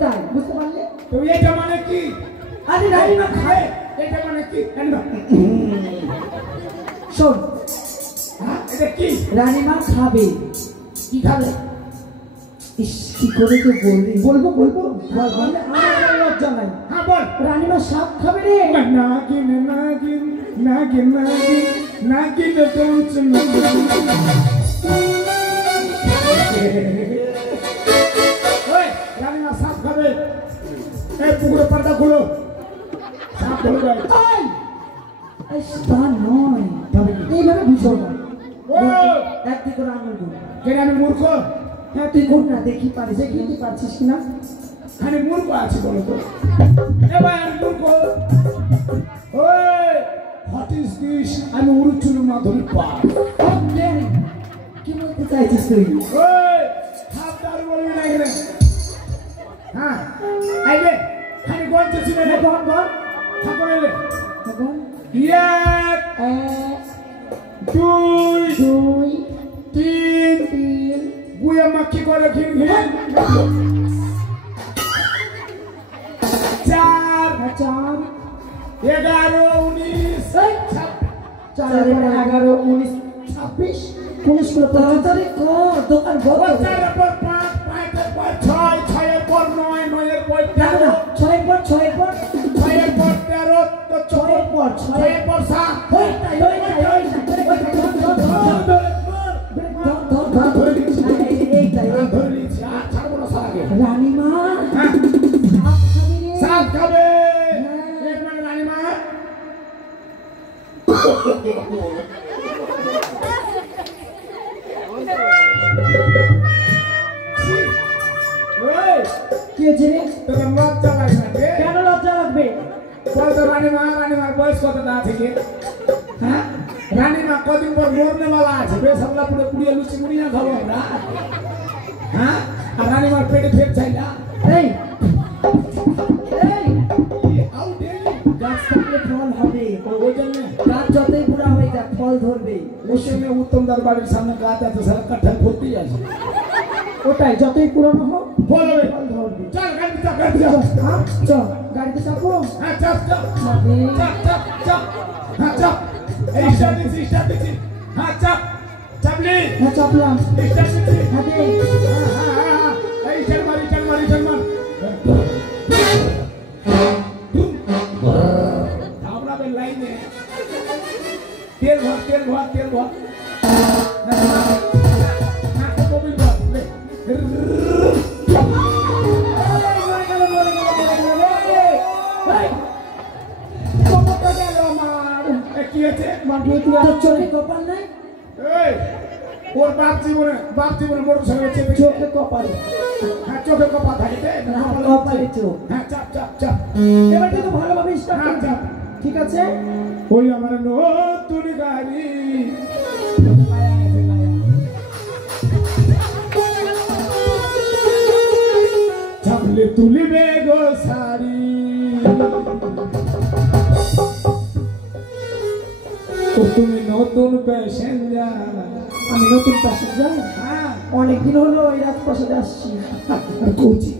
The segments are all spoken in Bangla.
তাই বুঝতে পারলে? তো এটা মানে কি? আরে রানীমা খায়। এটা মানে কি? রানীমা শোন, এটা কি? রানীমা খাবে। কি খাবে? ইস, কি করে তো বলবি? বলবো বলবো বললে আমার লজ্জা নাই। হ্যাঁ বল। রানীমা শাক খাবে রে। নাগিন নাগিন নাগিন নাগিন নাগিন পঞ্চম। ওই রানীমা শাক খাবে। এই পুকুরে পর্দা খুলো, শাক ধরে যায়। তা নয়, এইভাবে বুঝো না। একদিকে করে আঙুল দিন। কেন আমি মূর্খ? হ্যাঁ তুই কোন না দেখি পারিস, দেখি তুই পারছিস কিনা। আমি মূর্খ আছি বলো তো? এবার আমি মূর্খ। ওই হোয়াট ইজ দিস? আমি উড়ুচুর মাধুরী পার। কি বলতে চাইছিস তুই? ওই হাত দাঁড় বলবি না এখানে। হ্যাঁ আইলে খালি গঞ্জে ছিল না। বল বল ঠাকুর এলে বল। এক দুই দুই তিন তিন গুয়া মাখি করে খিন খিন। চার চার 11 19 চার 11 19 26 19 করে তাড়াতাড়ি কর, দোকান বন্ধ। 4 পর 5 5 এর পর 6 6 এর পর 9 9 এর পর 13 6 এর পর 6 এর পর 6 এর পর 13 তো 6 এর পর 6 এর পর 7 ওইটাই রানীমা সাত খাবে। এক মানে রানীমা কি হয়েছে রে? তোর লজ্জা লাগে না? কেন লজ্জা লাগবে? বল তো রানীমা, রানীমার বয়স কতটা আছে কি? হ্যাঁ রানীমা কদিন পর মরনে वाला আছে। বেশ আমরা পুরো পুড়িয়ে লুচি মুড়িয়ে খাবো আমরা। হ্যাঁ আর রানীমার পেটে ফের চাই না। এই এই আউ দেই গাছ থাকলে ফল হবে। ওই জন্য গাছ যতই বুড়া হয়ে যাক ফল ধরবে। ওখানে উত্তমদার বাড়ির সামনে গাছ আছে, সারা কাঠাল ভর্তি আছে। ওটাই যতই পুরনো হোক ফল হবে। ফল ধরবে। চল গাড়ি চাপ, গাড়ি চাপ। চল গাড়িতে চাপো। হ্যাঁ চাপ চাপ চাপ চাপ চাপ। হ্যাঁ চাপ। এই স্টার্ট দিচ্ছি, স্টার্ট দিচ্ছি। হ্যাঁ চাপ চাপলি। হ্যাঁ চাপলাম। স্টার্ট দিচ্ছি। হ্যাঁ দে। এই স্টার্ট মারি, স্টার্ট মারি, স্টার্ট মার। আমরা বে লাইনে তেল ভর, তেল ভর, তেল ভর। না মোবিল ভর। কি আছে? চোখে কপাল নাই? ওর বাপ জীবনে মোটরসাইকেল চেপে চোখে কপাল। হ্যাঁ চোখে কপাল থাকে। কপালে চোখ। হ্যাঁ চাপ চাপ চাপ। এবার কিন্তু ভালোভাবে স্টার্ট চাপ। ঠিক আছে? ওই আমার নতুন গাড়ি চাপলে তুলিবে গো সারি। ও তুমি নতুন প্যাসেঞ্জার। আমি নতুন প্যাসেঞ্জার। হ্যাঁ অনেকদিন হলো এই রাজপ্রাসাদে আসছি। কচি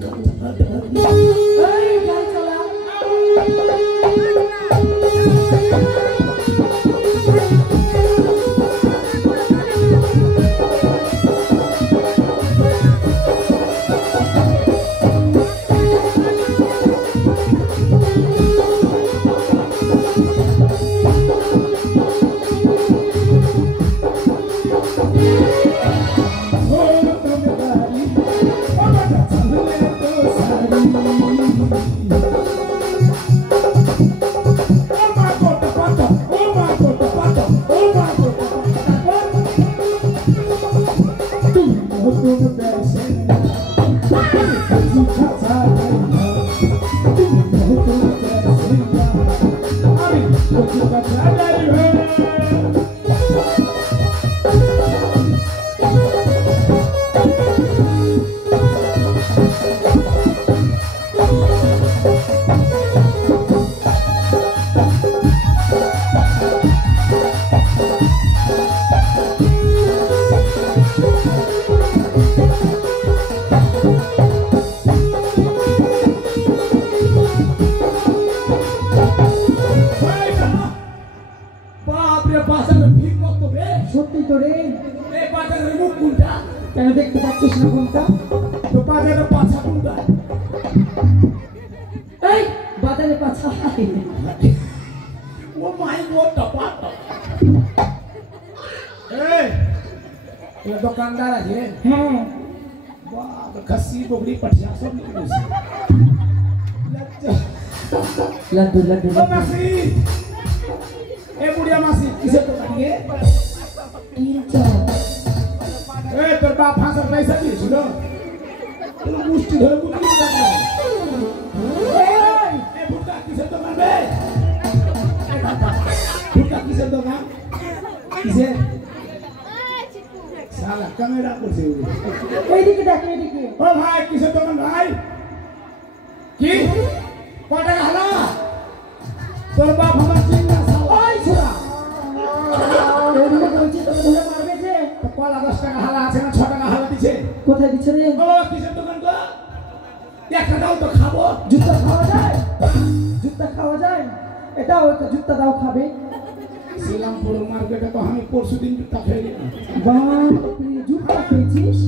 এই গাড়ি চালা। এই বাজারের মুখ কোনটা? কেন দেখতে পাচ্ছিস না কোনটা? তো বাজারের পাছা কোনটা? এই বাজারে পাছা। ও মাই গড টপাট। এই ये दुकानदार है। হ্যাঁ वाह खस्सी बकरी पटिया सब निकले से। লাড্ডু লাড্ডু ओ मासी ए बुढ़िया मासी किसे तो काटिए ए तोर बाप फांसर पैसा दिए छिलो तू मुष्टि धरे मुष्टि काटले ए बुढ़ा किसे तो काटबे बुढ़ा किसे तो काट किसे साला कैमरा पर से এইদিকে দেখ এইদিকে। ओ भाई किसे तो काट भाई की কত টাকা হলো তোর বাপ আমার চিন্তা সালা ওই ছোড়া এইদিকে বলছি তোকে ধরে মারবে যে। তো কলা 10 টাকা হালা আছে না 6 টাকা হালা দিছে কোথায় দিচ্ছে রে? ও কিসের দোকান গো একটা দাও তো খাবো জুতা খাওয়া যায়? জুতা খাওয়া যায়? এটা ওই তো জুতা দাও খাবে। শ্রীরামপুর মার্কেটে তো আমি পরশু দিন জুতা খেয়ে গেলাম বাহ তুই জুতা খেয়েছিস?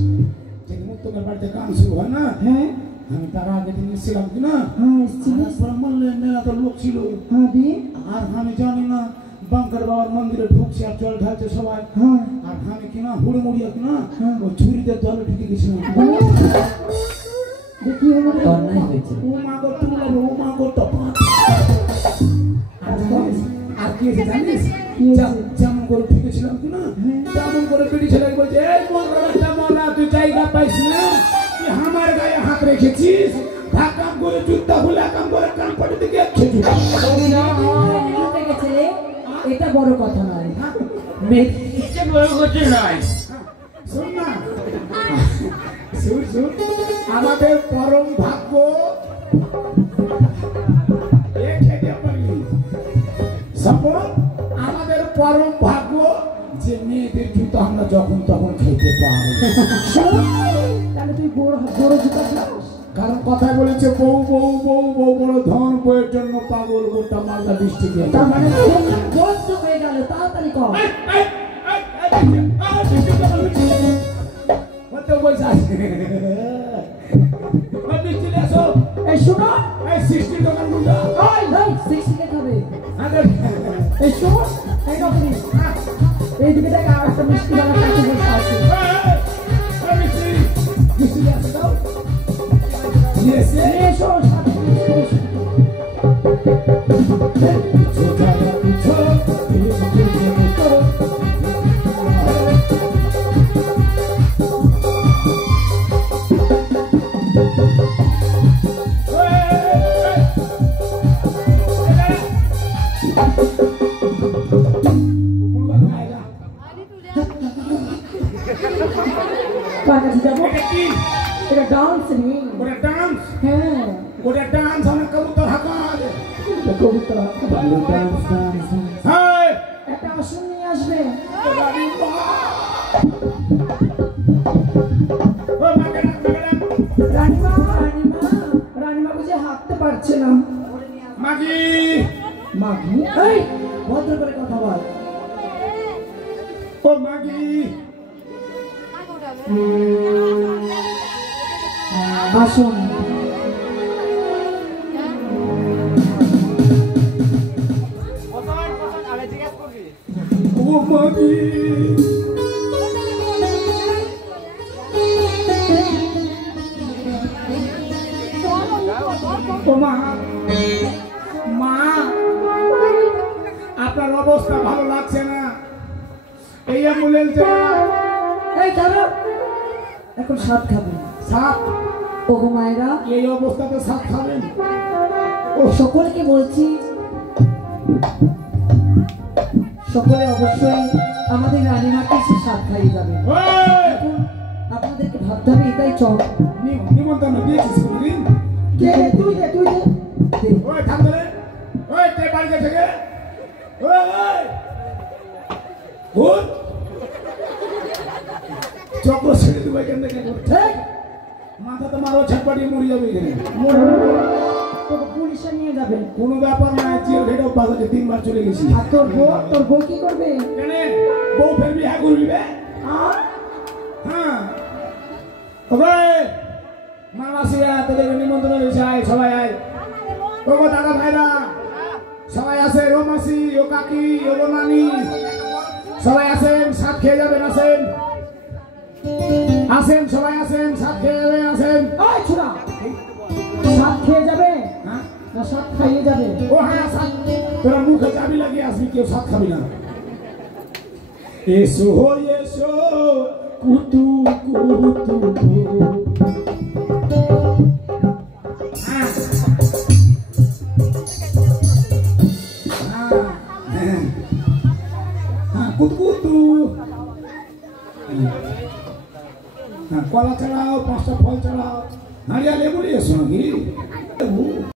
ঠিক মতো তোমার বাড়িতে কাম শুরু হয় না হ্যাঁ আমি তার আগে দিন এসেছিলাম কি না হ্যাঁ এসেছিলিস। ব্রাহ্মণের মেলা তো লোক ছিল হ্যাঁ দিয়ে আর আমি জানি না বাঙ্কার বাবার মন্দিরে ঢুকছে আর জল ঢালছে সবাই হ্যাঁ আর আমি কিনা হুড়ে মুড়িয়া কিনা হ্যাঁ। ওই ছুরিতে জলে ঢুকে গেছিলাম দেখি আমার অন্যায় হয়েছে। ও মা গো তুলা ও মা গো টপা আর কি হয়েছে জানিস যেমন করে ঢুকেছিলাম কি না তেমন করে পিটি ছেলে বলছে এই মোলা তুই জায়গা পাইস না তুই আমার গায়ে হাত রেখেছিস ধাক্কাম করে জুতা খুলে কাম করে কান পাটি থেকে খেয়ে এটা বড় কথা নয়। মেয়েটা বড় কথা নয়। শোন না শুন শুন আমাদের পরম ভাগ্য এ খেতে পারলি সম্পদ আমাদের পরম ভাগ্য যে মেয়েদের জুতো আমরা যখন তখন খেতে পারি তাহলে তুই বড় জুতা খাস? কারণ কথায় বলেছে বউ বউ বউ বউ বড় ধন বইয়ের জন্য পাগল গোটা মালদা ডিস্ট্রিক্টে তার মানে বন্ধ হয়ে গেল, তাড়াতাড়ি কর। এই শোনো এই 60 খাবে। এই শোন এই নকরি এইদিকে দেখ আর একটা মিষ্টি বালা কাছে বসে আছে। নিয়ে এসো সাথে নিয়ে এসো। কার কাছে যাবো? এটা ডান্স নেই। হ্যাঁ ওটা ডান্স আমার কবুতর হাকাল কবিতা ভালো ডান্স ডান্স। হাই একটা আসন নিয়ে আসবে। রানীমা ও মাগনা রানীমা রানীমা রানীমা বুঝে হাঁটতে পারছে না। মাগি মাগি এই ভদ্র করে কথা বল। ও মাগি আসুন ও মাগি ও মা মা আপনার অবস্থা ভালো লাগছে না এই অ্যাম্বুলেন্সে এই ধরো এখন সাত খাবে। সাপ ওগো মায়েরা এই অবস্থাতে সাপ খাবেন ও সকলকে বলছি সকলে অবশ্যই আমাদের রানীমাকে সে সাত খাইয়ে যাবে। এখন আপনাদেরকে ভাবতে হবে এটাই চল। নিমন্ত্রণ দিয়েছিস কোনদিন কে তুই দে তুই দে দে। ওই থাম ধরে ওই তে বাড়ি গেছে গে ওই ওই ভূত চক্র ছেড়ে দেবো এখান থেকে ঠিক মাথা তো মারো ছাটপাটি মরে যাবে এখানে তোকে পুলিশে নিয়ে যাবে। কোনো ব্যাপার না জেল ঘেটেও বাজারে 3 বার চলে গেছি আর তোর বউ কি করবে? কেন বউ ফের বিয়া করবে হ্যাঁ ওকে মামাসিরা তোদের নিমন্ত্রণ হয়েছে আয় সবাই আয় ও গো দাদা ভাইরা সবাই আসেন ও মাসি ও কাকি ও গো নানি সবাই আসেন সাত খেয়ে যাবেন আসেন আসেন সবাই আসেন সাত খেয়ে যাবেন আসেন ওই ছোড়া সাত খেয়ে যাবে হ্যাঁ না সাত খাইয়ে যাবে ও হ্যাঁ সাত তোরা মুখে চাবি লাগিয়ে আসবি কেউ সাত খাবি না এসো এসো কুতু কুতু হ্যাঁ হ্যাঁ হ্যাঁ কুতু কুতু হ্যাঁ কলা চড়াও 5টা ফল চড়াও হারিয়া লেবু নিয়ে এসো নাকি